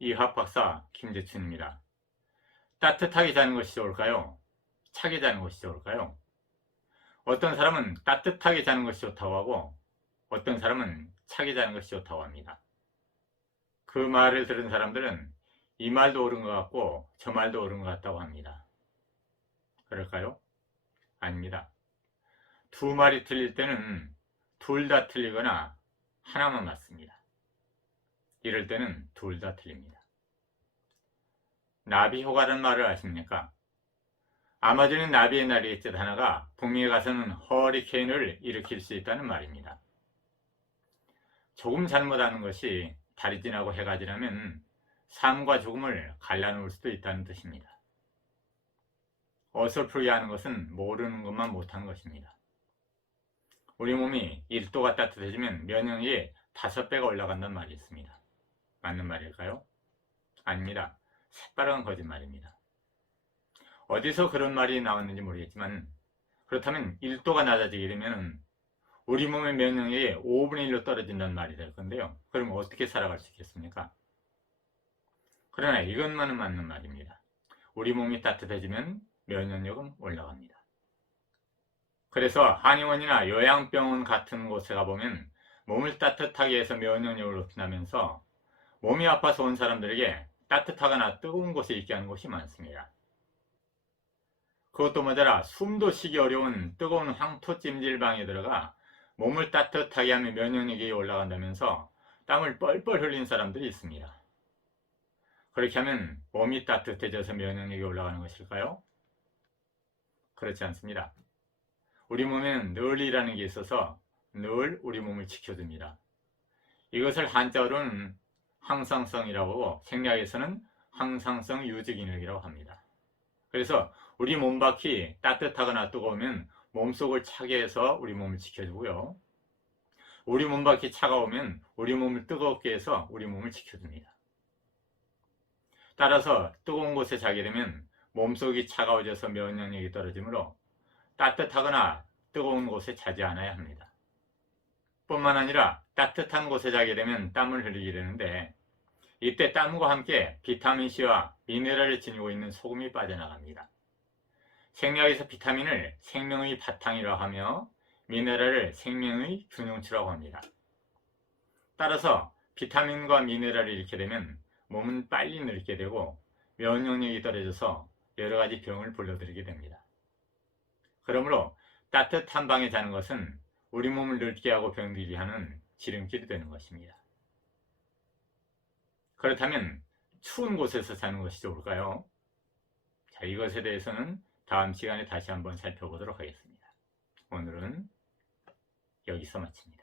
이학 박사 김재춘입니다. 따뜻하게 자는 것이 좋을까요? 차게 자는 것이 좋을까요? 어떤 사람은 따뜻하게 자는 것이 좋다고 하고 어떤 사람은 차게 자는 것이 좋다고 합니다. 그 말을 들은 사람들은 이 말도 옳은 것 같고 저 말도 옳은 것 같다고 합니다. 그럴까요? 아닙니다. 두 말이 틀릴 때는 둘 다 틀리거나 하나만 맞습니다. 이럴 때는 둘 다 틀립니다. 나비 효과라는 말을 아십니까? 아마존의 나비의 날이 뜻 하나가 북미에 가서는 허리케인을 일으킬 수 있다는 말입니다. 조금 잘못하는 것이 달이 지나고 해가 지나면 삶과 죽음을 갈라놓을 수도 있다는 뜻입니다. 어설프게 하는 것은 모르는 것만 못하는 것입니다. 우리 몸이 1도가 따뜻해지면 면역력이 5배가 올라간다는 말이 있습니다. 맞는 말일까요? 아닙니다. 새빨간 거짓말입니다. 어디서 그런 말이 나왔는지 모르겠지만 그렇다면 1도가 낮아지게 되면 우리 몸의 면역력이 5분의 1로 떨어진다는 말이 될 건데요. 그럼 어떻게 살아갈 수 있겠습니까? 그러나 이것만은 맞는 말입니다. 우리 몸이 따뜻해지면 면역력은 올라갑니다. 그래서 한의원이나 요양병원 같은 곳에 가보면 몸을 따뜻하게 해서 면역력을 높인다면서 몸이 아파서 온 사람들에게 따뜻하거나 뜨거운 곳에 있게 하는 곳이 많습니다. 그것도 모자라 숨도 쉬기 어려운 뜨거운 황토찜질방에 들어가 몸을 따뜻하게 하면 면역력이 올라간다면서 땀을 뻘뻘 흘린 사람들이 있습니다. 그렇게 하면 몸이 따뜻해져서 면역력이 올라가는 것일까요? 그렇지 않습니다. 우리 몸에는 늘이라는 게 있어서 늘 우리 몸을 지켜줍니다. 이것을 한자어로는 항상성이라고 하고 생리학에서는 항상성 유지 기능이라고 합니다. 그래서 우리 몸밖이 따뜻하거나 뜨거우면 몸속을 차게 해서 우리 몸을 지켜주고요. 우리 몸밖이 차가우면 우리 몸을 뜨겁게 해서 우리 몸을 지켜줍니다. 따라서 뜨거운 곳에 자게 되면 몸속이 차가워져서 면역력이 떨어지므로 따뜻하거나 뜨거운 곳에 자지 않아야 합니다. 뿐만 아니라 따뜻한 곳에 자게 되면 땀을 흘리게 되는데 이때 땀과 함께 비타민C와 미네랄을 지니고 있는 소금이 빠져나갑니다. 생리학에서 비타민을 생명의 바탕이라 하며 미네랄을 생명의 균형치라고 합니다. 따라서 비타민과 미네랄이 잃게 되면 몸은 빨리 늙게 되고 면역력이 떨어져서 여러 가지 병을 불러들이게 됩니다. 그러므로 따뜻한 방에 자는 것은 우리 몸을 늙게 하고 병들게 하는 지름길이 되는 것입니다. 그렇다면 추운 곳에서 자는 것이 좋을까요? 자, 이것에 대해서는 다음 시간에 다시 한번 살펴보도록 하겠습니다. 오늘은 여기서 마칩니다.